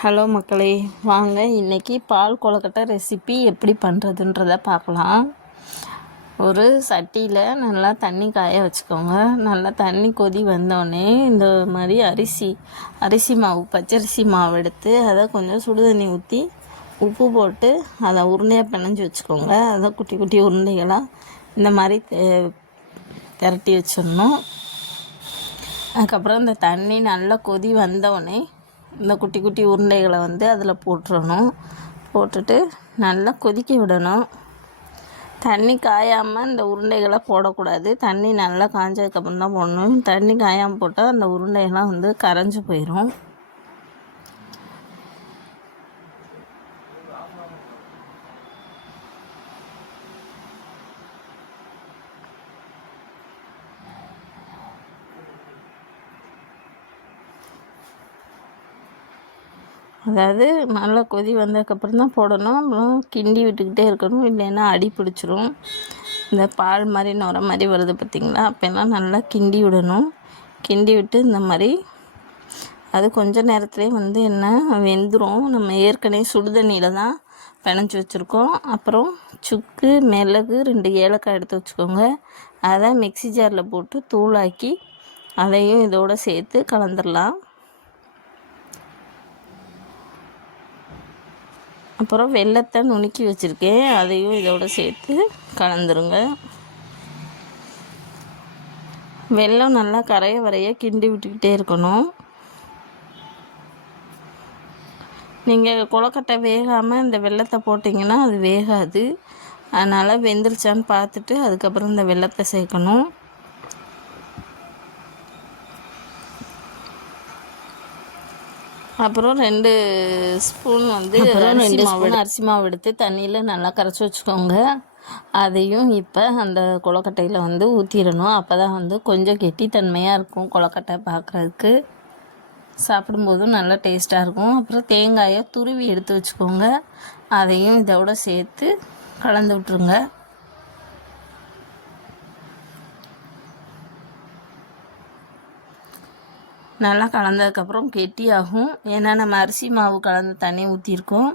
Hello மக்களே, வாங்க இன்றைக்கி பால் கொழுக்கட்டை ரெசிபி எப்படி பண்ணுறதுன்றதை பார்க்கலாம். ஒரு சட்டியில் நல்லா தண்ணி காய வச்சுக்கோங்க. நல்லா தண்ணி கொதி வந்தோடனே இந்த மாதிரி அரிசி மாவு, பச்சரிசி மாவு எடுத்து அதை கொஞ்சம் சுடு தண்ணி ஊற்றி உப்பு போட்டு அதை உருண்டையாக பிணைஞ்சி வச்சுக்கோங்க. அதை குட்டி குட்டி உருண்டைகளாக இந்த மாதிரி திரட்டி வச்சிடணும். அதுக்கப்புறம் இந்த தண்ணி நல்லா கொதி வந்தோடனே இந்த குட்டி குட்டி உருண்டைகளை அதில் போட்டுறணும். போட்டுட்டு நல்லா கொதிக்க விடணும். தண்ணி காயாமல் இந்த உருண்டைகளை போடக்கூடாது. தண்ணி நல்லா காஞ்சதுக்கப்புறம் தான் போடணும். தண்ணி காயாமல் போட்டால் அந்த உருண்டைகள்லாம் கரைஞ்சி போயிடும். அதாவது நல்லா கொதி வந்ததுக்கப்புறம் தான் போடணும். அப்புறம் கிண்டி விட்டுக்கிட்டே இருக்கணும், இல்லைன்னா அடி பிடிச்சிரும். இந்த பால் மாதிரி நுர மாதிரி வருது பார்த்திங்களா, அப்போல்லாம் நல்லா கிண்டி விடணும். கிண்டி விட்டு இந்த மாதிரி அது கொஞ்சம் நேரத்துலேயே என்ன வெந்துடும். நம்ம ஏற்கனவே சுடுதண்ணியில் தான் பிணைஞ்சி வச்சுருக்கோம். அப்புறம் சுக்கு, மிளகு, 2 ஏலக்காய் எடுத்து வச்சுக்கோங்க. அதை மிக்ஸி ஜாரில் போட்டு தூளாக்கி அதையும் இதோடு சேர்த்து கலந்துடலாம். அப்புறம் வெல்லத்தை நுணுக்கி வச்சுருக்கேன், அதையும் இதோடு சேர்த்து கலந்துருங்க. வெல்லம் நல்லா கரைய வரைய கிண்டி விட்டுக்கிட்டே இருக்கணும். நீங்கள் கொழுக்கட்டை வேகாமல் இந்த வெல்லத்தை போட்டிங்கன்னா அது வேகாது. அதனால் வெந்துருச்சான்னு பார்த்துட்டு அதுக்கப்புறம் இந்த வெல்லத்தை சேர்க்கணும். அப்புறம் 2 ஸ்பூன் அரிசி மாவு எடுத்து தண்ணியில் நல்லா கரைச்சி வச்சுக்கோங்க. அதையும் இப்போ அந்த கொழுக்கட்டையில் ஊற்றிடணும். அப்போ தான் கொஞ்சம் கெட்டித்தன்மையாக இருக்கும். கொழுக்கட்டை பார்க்குறதுக்கு சாப்பிடும்போதும் நல்லா டேஸ்ட்டாக இருக்கும். அப்புறம் தேங்காயை துருவி எடுத்து வச்சுக்கோங்க. அதையும் இதோட சேர்த்து கலந்து விட்ருங்க. நல்லா கலந்ததுக்கப்புறம் கெட்டியாகும். ஏன்னா நம்ம அரிசி மாவு கலந்து தண்ணி ஊற்றிருக்கோம்,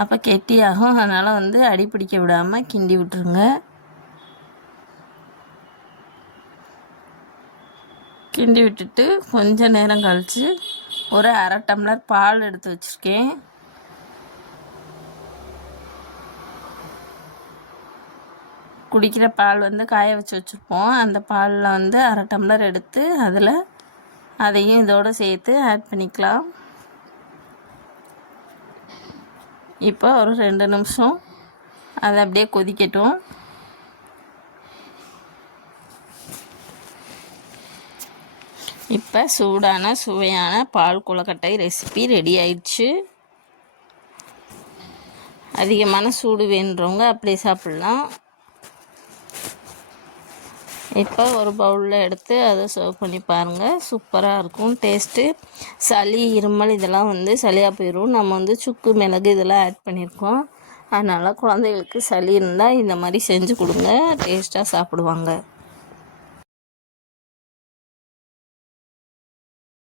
அப்போ கெட்டியாகும். அதனால் அடி பிடிக்க விடாமல் கிண்டி விட்டுருங்க. கிண்டி விட்டுட்டு கொஞ்சம் நேரம் கழித்து ஒரு 1/2 டம்ளர் பால் எடுத்து வச்சுருக்கேன். குடிக்கிற பால் காய வச்சு வச்சுருப்போம். அந்த பாலில் 1/2 டம்ளர் எடுத்து அதில் அதையும் இதோடு சேர்த்து ஆட் பண்ணிக்கலாம். இப்போ ஒரு 2 நிமிஷம் அதை அப்படியே கொதிக்கட்டும். இப்போ சூடான சுவையான பால் கொழுக்கட்டை ரெசிபி ரெடி ஆயிடுச்சு. அதிகமான சூடு வேணுறவங்க அப்படியே சாப்பிட்லாம். இப்போ ஒரு பவுலில் எடுத்து அதை சர்வ் பண்ணி பாருங்கள். சூப்பராக இருக்கும் டேஸ்ட்டு. சளி, இருமல் இதெல்லாம் சளியாக போயிடும். நம்ம சுக்கு, மிளகு இதெல்லாம் ஆட் பண்ணியிருக்கோம். அதனால் குழந்தைகளுக்கு சளி இருந்தால் இந்த மாதிரி செஞ்சு கொடுங்க, டேஸ்ட்டாக சாப்பிடுவாங்க.